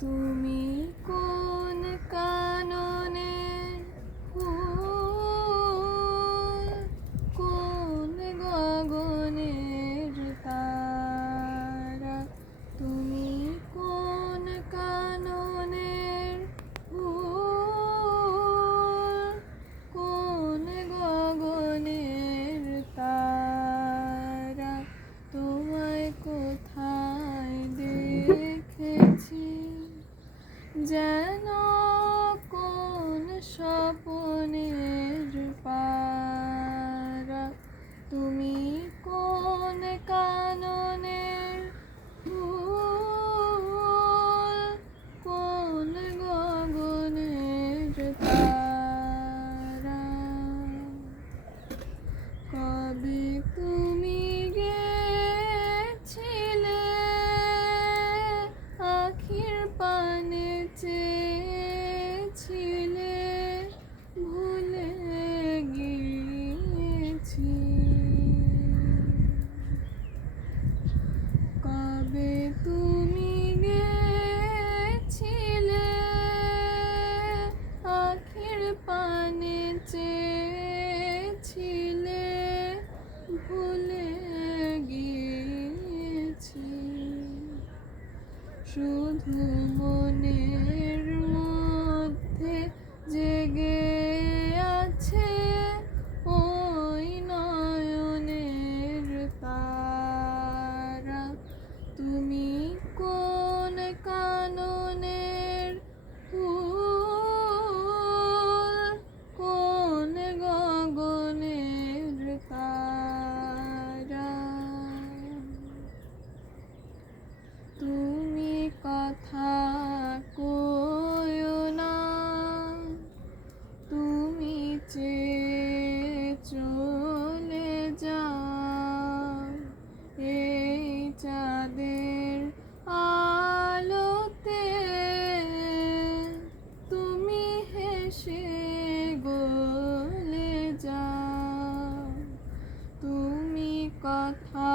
তুমি যেন শুধু মনের মধ্যে জেগে কথা